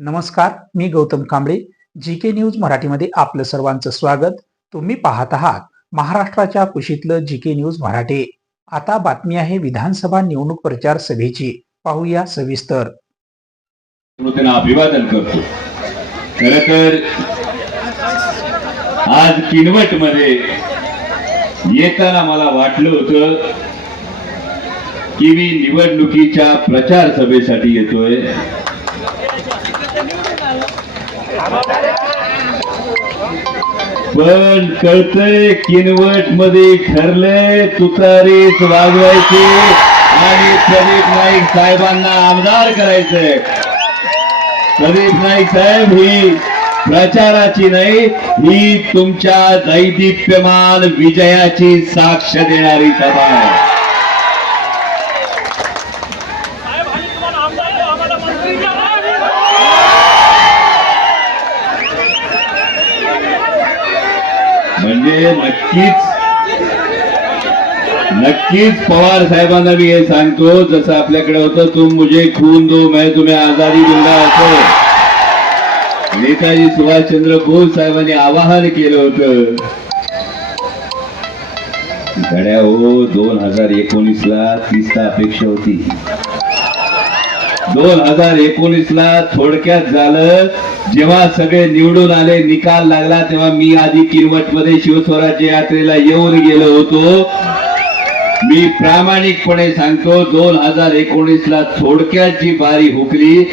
नमस्कार मी Gautam Kamble. G K news मराठीमध्ये आपलं सर्वांचं स्वागत. तुम्ही पाहत आहात महाराष्ट्राच्या कुशीतलं जी के न्यूज मराठी. आता बातमी आहे विधानसभा निवडणूक प्रचार सभेची. पाहूया सविस्तर. अभिवादन करतो. खर तर आज किनवटमध्ये येताना मला वाटलं होतं की मी निवडणुकीच्या प्रचार सभेसाठी येतोय. पण कळतय किनवटमध्ये ठरलंय तुतारीच वाजवायची आणि प्रदीप नाईक साहेबांना आमदार करायचंय. प्रदीप नाईक साहेब ही प्रचाराची नाही ही तुमच्या दैदिप्यमान विजयाची साक्ष देणारी सभा आहे साहेब आणि तुम्हाला आमदार आहे, आम्हाला मंत्री करा. म्हणजे नक्कीच नक्कीच पवार साहेबांना मी हे सांगतो जसं आपल्याकडे होतं तुम मुझे खून दो मैं तुम्ही आजादी दिला असो. नेताजी सुभाषचंद्र बोस साहेबांनी आवाहन केलं होत. घड्या हो दोन हजार एकोणीस ला तीस अपेक्षा होती. दोन हजार एकोणीस ला थोडक्यात झालं जेव्हा सगळे निवडून आले निकाल लागला तेव्हा मी आधी किनवटमध्ये शिवस्वराज्य यात्रेला येऊन गेलो होतो. मी प्रामाणिकपणे सांगतो दोन हजार एकोणीस ला थोडक्याची बारी हुकली.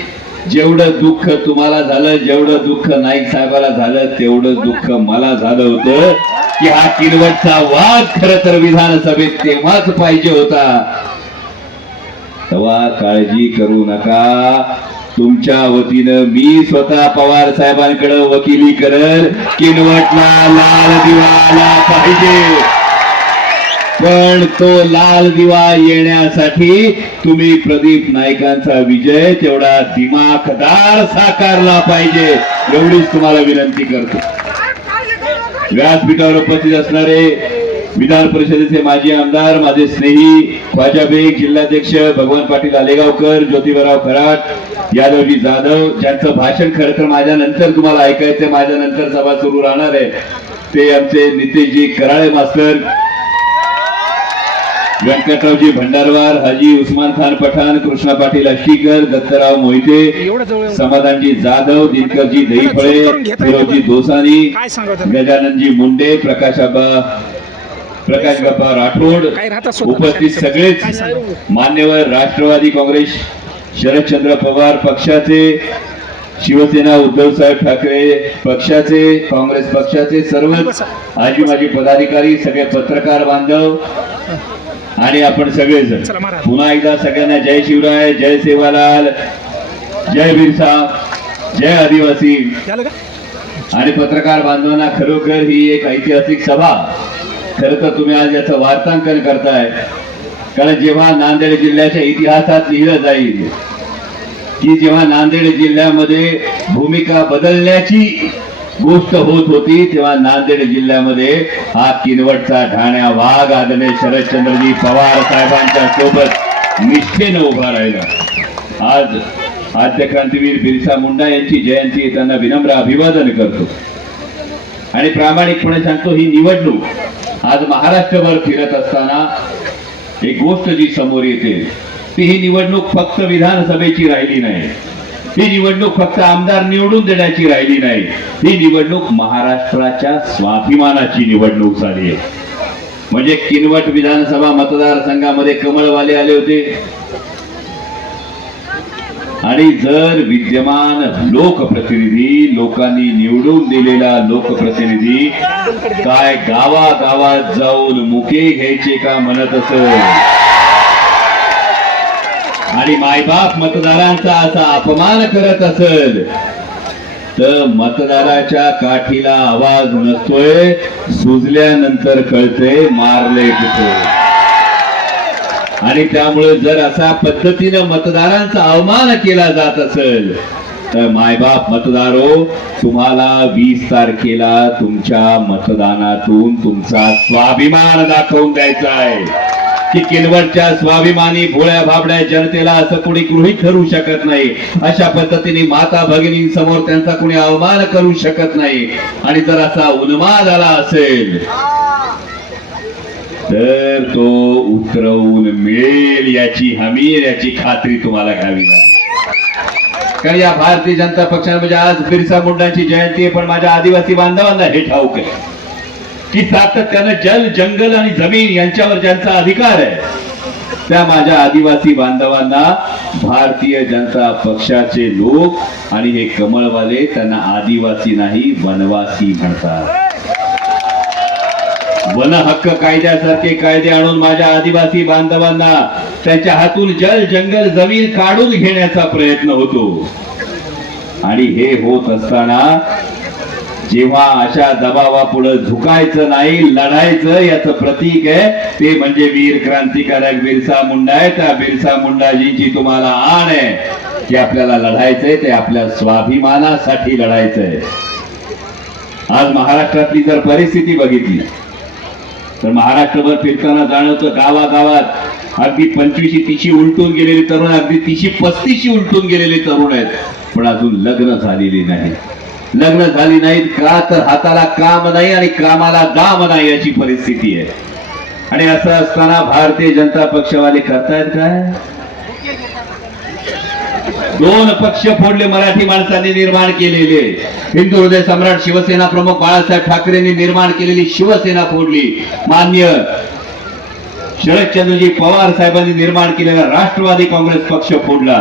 जेवढं दुःख तुम्हाला झालं जेवढं दुःख नाईक साहेबाला झालं तेवढं दुःख मला झालं होतं. की हा किनवटचा वाद खर तर विधानसभेत तेव्हाच पाहिजे होता. तेव्हा काळजी करू नका. तुमच्या वतीनं मी स्वतः पवार साहेबांकडे वकिली करल किनवटला लाल दिवाला पाहिजे. पण तो लाल दिवा येण्यासाठी तुम्ही प्रदीप नाईकांचा विजय तेवढा दिमाखदार साकारला पाहिजे. एवढीच तुम्हाला विनंती करतो. व्यासपीठावर उपस्थित असणारे विधान परिषदेचे माजी आमदार माझे स्नेही ख्वाजा बेग जिल्हाध्यक्ष भगवान पाटील आलेगावकर ज्योतिबाराव खराट यादवजी जाधव ज्यांचं भाषण खरं तर माझ्या नंतर तुम्हाला ऐकायचं माझ्या नंतर सभा सुरू राहणार आहे. ते आमचे नितेशजी कराळे मास्तर व्यंकटरावजी भंडारवार हाजी उस्मान खान पठाण कृष्णा पाटील अष्टीकर दत्तराव मोहिते समाधानजी जाधव दिनकरजी दहीफळे फिरोजी दोसानी गजाननजी मुंडे प्रकाशाबा प्रकाश बाबा राठोड? उपस्थित सगळेच? मान्यवर राष्ट्रवादी काँग्रेस शरदचंद्र पवार पक्षाचे शिवसेना उद्धव साहेब ठाकरे पक्षाचे काँग्रेस पक्षाचे सर्वच आजी माजी पदाधिकारी सगळे पत्रकार बांधव आणि आपण सगळेजण. पुन्हा एकदा सगळ्यांना जय शिवराय जय सेवालाल जय बिरसा जय आदिवासी आणि पत्रकार बांधवांना खरोखर ही एक ऐतिहासिक सभा खरं तर तुम्ही आज याचं वार्तांकन करताय. कारण जेव्हा नांदेड जिल्ह्याच्या इतिहासात लिहिलं जाईल की जेव्हा नांदेड जिल्ह्यामध्ये भूमिका बदलण्याची गोष्ट होत होती तेव्हा नांदेड जिल्ह्यामध्ये हा किनवटचा ठाण्या वाघ आदने शरदचंद्रजी पवार साहेबांच्या सोबत निष्ठेनं उभा राहिला. आज आद्य क्रांतीवीर बिरसा मुंडा यांची जयंती त्यांना विनम्र अभिवादन करतो. आणि प्रामाणिकपणे सांगतो ही निवडणूक आज महाराष्ट्रभर फिरत असताना एक गोष्ट जी समोर येते ती ही निवडणूक फक्त विधानसभेची राहिली नाही. ही निवडणूक फक्त आमदार निवडून देण्याची राहिली नाही. ही निवडणूक महाराष्ट्राच्या स्वाभिमानाची निवडणूक झाली आहे. म्हणजे किनवट विधानसभा मतदारसंघामध्ये कमळवाले आले होते. आणि जर विद्यमान लोकप्रतिनिधी लोकांनी निवडून दिलेला लोकप्रतिनिधी काय गावागावात जाऊन मुके घ्यायचे का म्हणत असत आणि मायबाप मतदारांचा असा अपमान करत असेल तर मतदाराच्या काठीला आवाज नसतोय सुजल्यानंतर कळते मारले कुठे. आणि त्यामुळे जर अशा पद्धतीनं मतदारांचा अवमान केला जात असेल तर मायबाप मतदारो तुम्हाला वीस तारखेला तुमच्या मतदानातून तुमचा स्वाभिमान दाखवून द्यायचा आहे. की किनवटच्या स्वाभिमानी भोळ्या भाबड्या जनतेला असं कोणी गृहीत धरू शकत नाही. अशा पद्धतीने माता भगिनींसमोर त्यांचा कोणी अवमान करू शकत नाही. आणि जर असा उन्माद आला असेल तर तो उतरवून मिळेल याची हमी याची खात्री तुम्हाला घ्यावी लागेल. कारण या भारतीय जनता पक्षाने म्हणजे आज बिरसा मुंडांची जयंती आहे पण माझ्या आदिवासी बांधवांना हे ठाऊक आहे की सातत्यानं जल जंगल आणि जमीन यांच्यावर ज्यांचा अधिकार आहे त्या माझ्या आदिवासी बांधवांना भारतीय जनता पक्षाचे लोक आणि हे कमळवाले त्यांना आदिवासी नाही वनवासी म्हणतात. वन हक्क कायद्यासारखे कायदे आणून माझ्या आदिवासी बांधवांना त्यांच्या हातून जल जंगल जमीन काढून घेण्याचा प्रयत्न होतो. आणि हे होत असताना जेव्हा अशा दबावापुढे झुकायचं नाही लढायचं याचं प्रतीक आहे ते म्हणजे वीर क्रांतिकारक बिरसा मुंडा आहे. त्या बिरसा मुंडाजींची तुम्हाला आण आहे की आपल्याला लढायचंय ते आपल्या स्वाभिमानासाठी लढायचंय. आज महाराष्ट्रातली जर परिस्थिती बघितली तर महाराष्ट्रभर फिरताना जाणवतं गावागावात. अगदी पंचवीशी तिशी उलटून गेलेले तरुण अगदी तिशी पस्तीशी उलटून गेलेले तरुण आहेत. पण अजून लग्न झालेली नाही. लग्न झाली नाहीत. का तर हाताला काम नाही आणि कामाला दाम नाही याची परिस्थिती आहे. आणि असं असताना भारतीय जनता पक्षवाले करतायत काय? दोन पक्ष फोडले मराठी माणसांनी निर्माण केलेले. हिंदू हृदय सम्राट शिवसेना प्रमुख बाळासाहेब ठाकरेंनी निर्माण केलेली शिवसेना फोडली. मान्य शरदचंद्रजी पवार साहेबांनी निर्माण केलेला राष्ट्रवादी काँग्रेस पक्ष फोडला.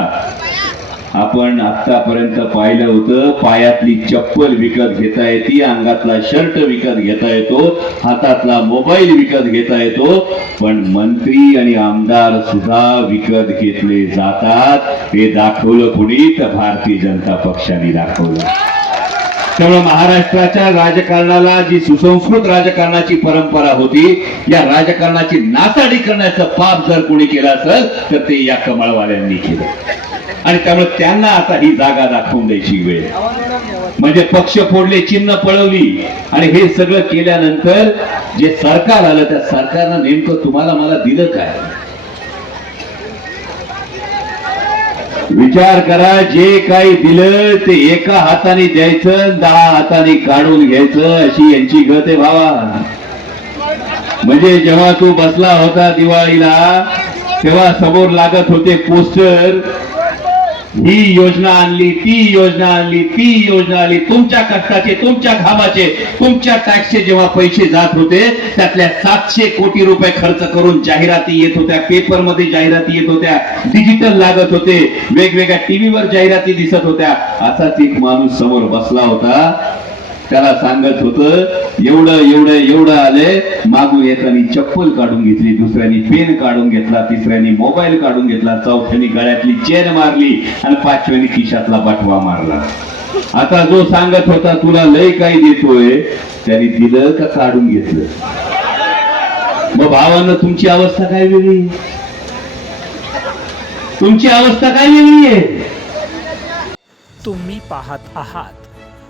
आपण आतापर्यंत पाहिलं होतं पायातली चप्पल विकत घेता येते अंगातला शर्ट विकत घेता येतो हातातला मोबाईल विकत घेता येतो पण मंत्री आणि आमदार सुद्धा विकत घेतले जातात. हे दाखवलं कुणी तर भारतीय जनता पक्षाने दाखवलं. त्यामुळे महाराष्ट्राच्या राजकारणाला जी सुसंस्कृत राजकारणाची परंपरा होती या राजकारणाची नासाडी करण्याचं पाप जर कोणी केलं असेल तर ते या कमळवाल्यांनी केलं. आणि त्यामुळे त्यांना आता ही जागा दाखवून द्यायची वेळ. म्हणजे पक्ष फोडले चिन्ह पळवली आणि हे सगळं केल्यानंतर जे सरकार आलं त्या सरकारनं नेमकं तुम्हाला मला दिलं काय? विचार करा जे काही दिलं ते एका हाताने द्यायचं दहा हाताने काढून घ्यायचं अशी यांची गत आहे भावा. म्हणजे जेव्हा तू बसला होता दिवाळीला तेव्हा समोर लागत होते पोस्टर ही योजना आणली ती योजना आणली ती योजना आणली. तुमच्या कष्टाचे तुमच्या घामाचे तुमच्या टॅक्सचे जेव्हा पैसे जात होते त्यातल्या सातशे कोटी रुपये खर्च करून जाहिराती येत होत्या पेपरमध्ये जाहिराती येत होत्या डिजिटल लागत होते वेगवेगळ्या टीव्हीवर जाहिराती दिसत होत्या. असाच एक माणूस समोर बसला होता. त्याला सांगत होतं एवढं एवढं एवढं आले मागून एकानी चप्पल काढून घेतली दुसऱ्यानी पेन काढून घेतला तिसऱ्यानी मोबाईल काढून घेतला चौथ्यानी गळ्यातली चेन मारली आणि पाचव्यानी खिशातला बटवा मारला. आता जो सांगत होता तुला लय काही देतोय त्याने दिलं का काढून घेतलं? मग भावानं तुमची अवस्था काय वेगळी? तुमची अवस्था काय वेगळी आहे? तुम्ही पाहत आहात